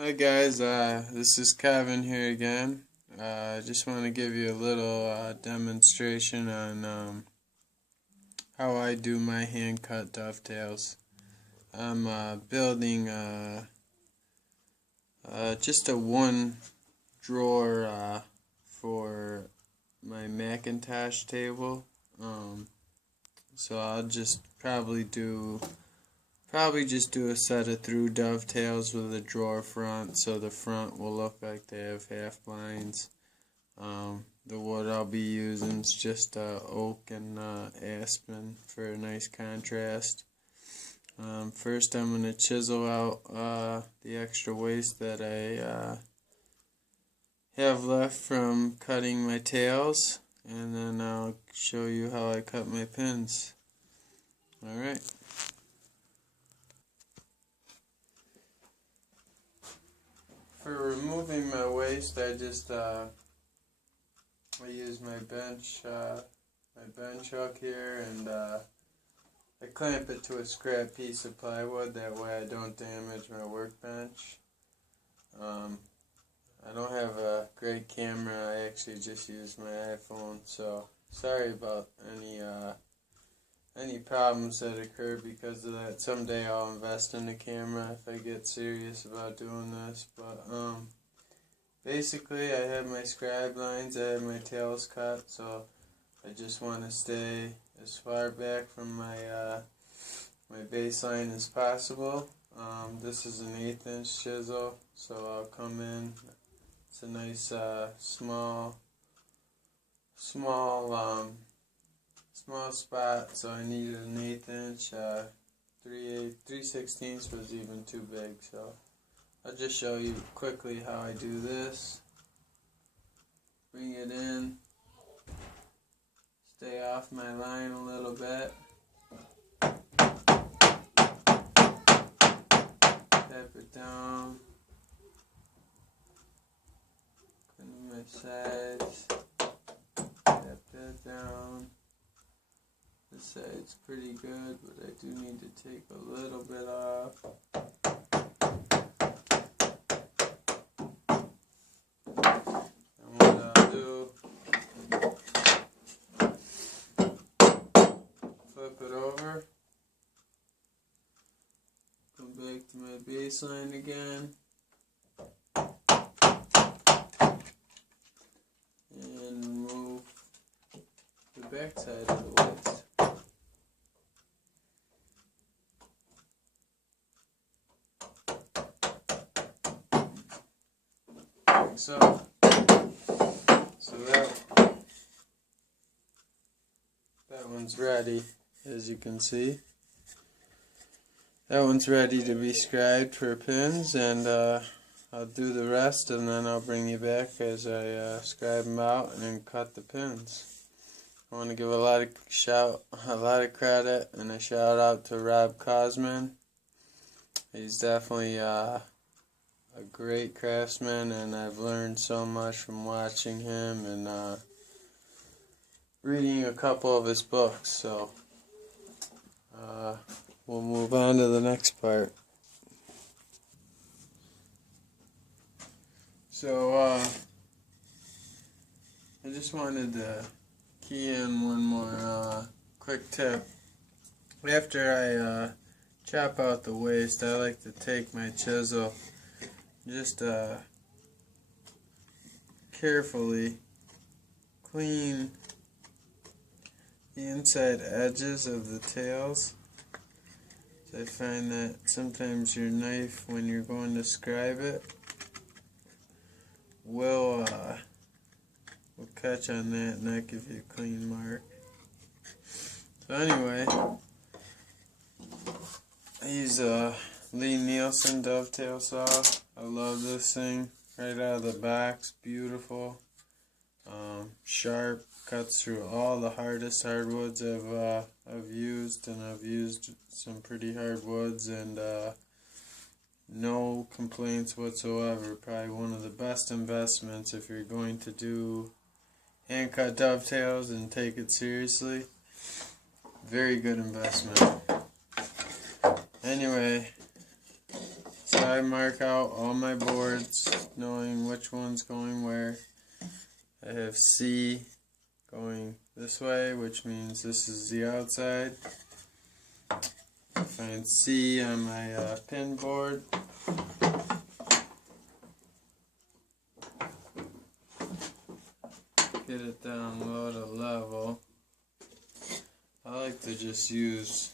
Hi guys, this is Kevin here again. I just want to give you a little demonstration on how I do my hand cut dovetails. I'm building just a one drawer for my Macintosh table. So I'll just probably just do a set of through dovetails with a drawer front, so the front will look like they have half blinds. The wood I'll be using is just oak and aspen for a nice contrast. First I'm going to chisel out the extra waste that I have left from cutting my tails, and then I'll show you how I cut my pins. Alright. For removing my waste, I just I use my bench hook here, and I clamp it to a scrap piece of plywood. That way I don't damage my workbench. I don't have a great camera. I actually just use my iPhone, so sorry about any problems that occur because of that. Someday I'll invest in a camera if I get serious about doing this. But basically I have my scribe lines, I have my tails cut, so I just want to stay as far back from my my baseline as possible. This is an 1/8 inch chisel, so I'll come in. It's a nice small spot, so I needed an 1/8 inch. 3/16 was even too big, so I'll just show you quickly how I do this. Bring it in, stay off my line a little bit, tap it down, come to my sides, tap that down. This side's pretty good, but I do need to take a little bit off. And what I'll do, flip it over, come back to my baseline again, and remove the back side of the waist. So that one's ready, as you can see. That one's ready to be scribed for pins, and I'll do the rest, and then I'll bring you back as I scribe them out and then cut the pins. I want to give a lot of credit and a shout out to Rob Cosman. He's definitely a great craftsman, and I've learned so much from watching him and reading a couple of his books. So we'll move on to the next part. So I just wanted to key in one more quick tip. After I chop out the waste, I like to take my chisel, just carefully clean the inside edges of the tails. So I find that sometimes your knife, when you're going to scribe it, will catch on that and not give you a clean mark. So anyway, I use a Lie Nielson dovetail saw. I love this thing. Right out of the box, beautiful, sharp, cuts through all the hardest hardwoods I've used, and I've used some pretty hard woods, and no complaints whatsoever. Probably one of the best investments if you're going to do hand cut dovetails and take it seriously. Very good investment. Anyway, so I mark out all my boards, knowing which one's going where. I have C going this way, which means this is the outside. I find C on my pin board. Get it down low to level. I like to just use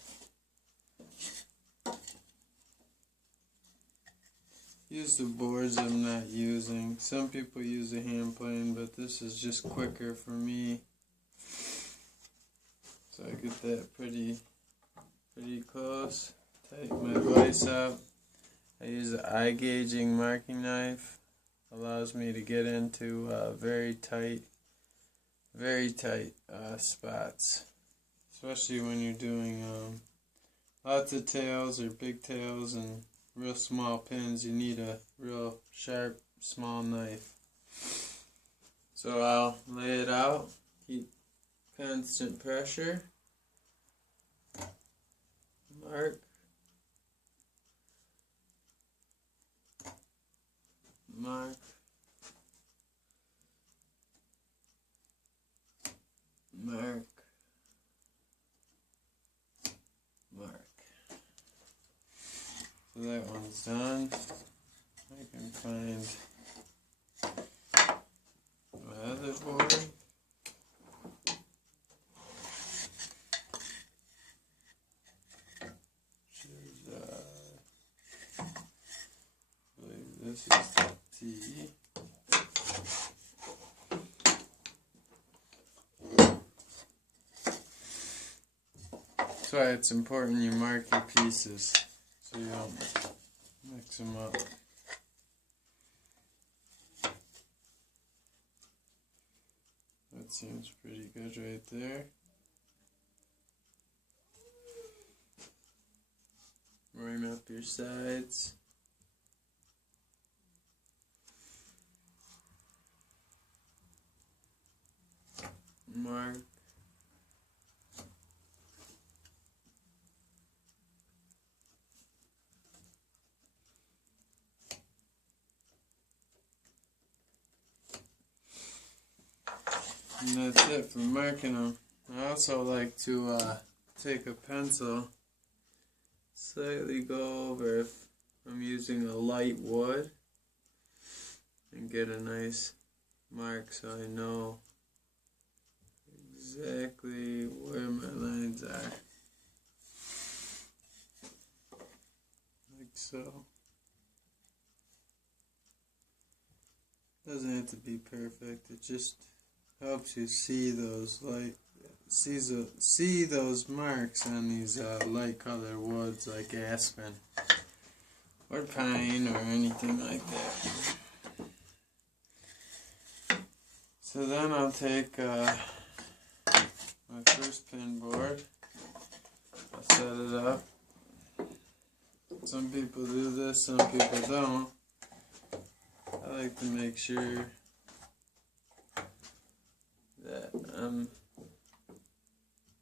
the boards I'm not using. Some people use a hand plane, but this is just quicker for me. So I get that pretty close. Tighten my vise up. I use an eye gauging marking knife. Allows me to get into very tight spots, especially when you're doing lots of tails or big tails and real small pins. You need a real sharp small knife. So I'll lay it out, keep constant pressure, mark, mark, mark, mark. So that one's done. I can find my other board. I believe this is the T. That's why it's important you mark your pieces so you don't mix them up. That seems pretty good right there. Line up your sides. Mark. And that's it for marking them. I also like to take a pencil, slightly go over if I'm using a light wood, and get a nice mark so I know exactly where my lines are. Like so. Doesn't have to be perfect, it just helps you see those see those marks on these light colored woods like aspen or pine or anything like that. So then I'll take my first pin board, I'll set it up. Some people do this, some people don't. I like to make sure that I'm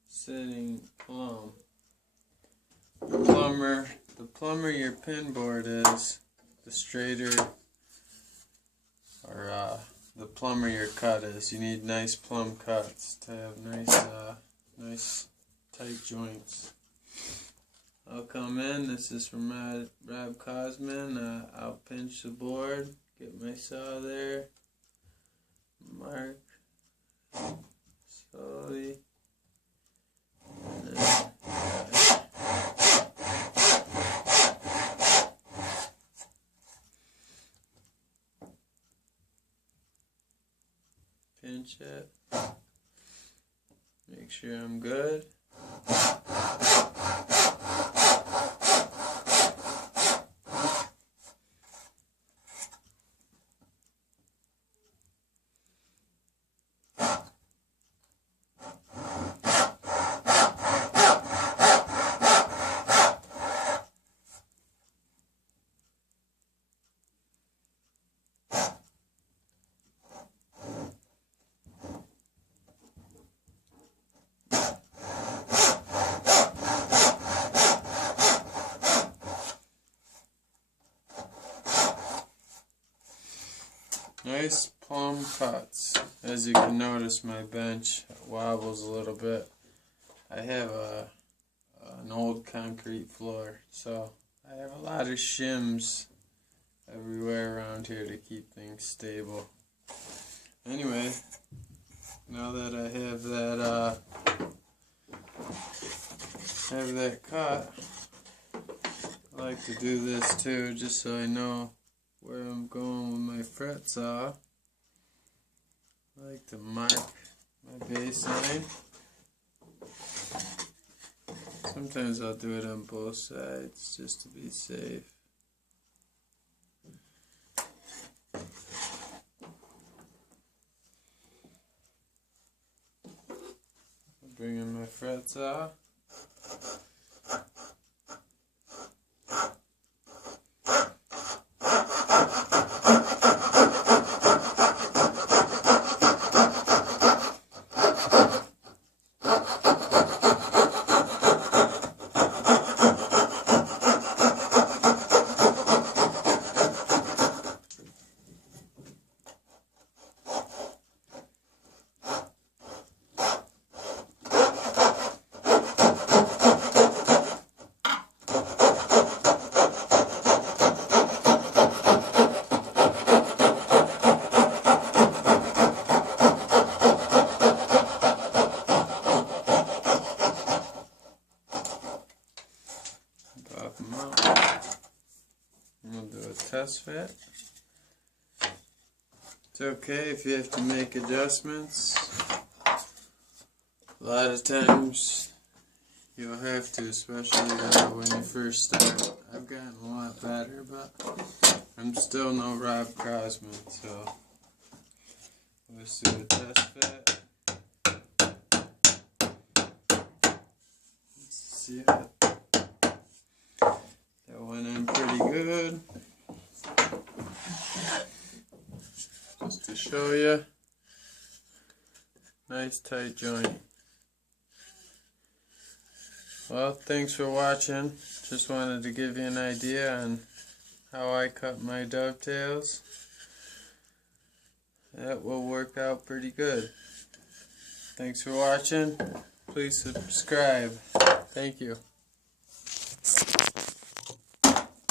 sitting plumb. The plumber your pin board is, the straighter or the plumber your cut is. You need nice plumb cuts to have nice tight joints. I'll come in. This is from Rob Cosman. I'll pinch the board, get my saw there, mark slowly, and then pinch it, make sure I'm good. Nice plumb cuts. As you can notice, my bench wobbles a little bit. I have an old concrete floor, so I have a lot of shims everywhere around here to keep things stable. Anyway, now that I have that cut, I like to do this too, just so I know where I'm going with my fret saw. I like to mark my baseline. Sometimes I'll do it on both sides just to be safe. Bring in my fret saw. Pop them out. We'll do a test fit. It's okay if you have to make adjustments. A lot of times you'll have to, especially when you first start. I've gotten a lot better, but I'm still no Rob Crosman, so let's do a test fit. Let's see if that went in pretty good. Just to show you, nice tight joint. Well, thanks for watching. Just wanted to give you an idea on how I cut my dovetails. That will work out pretty good. Thanks for watching. Please subscribe. Thank you.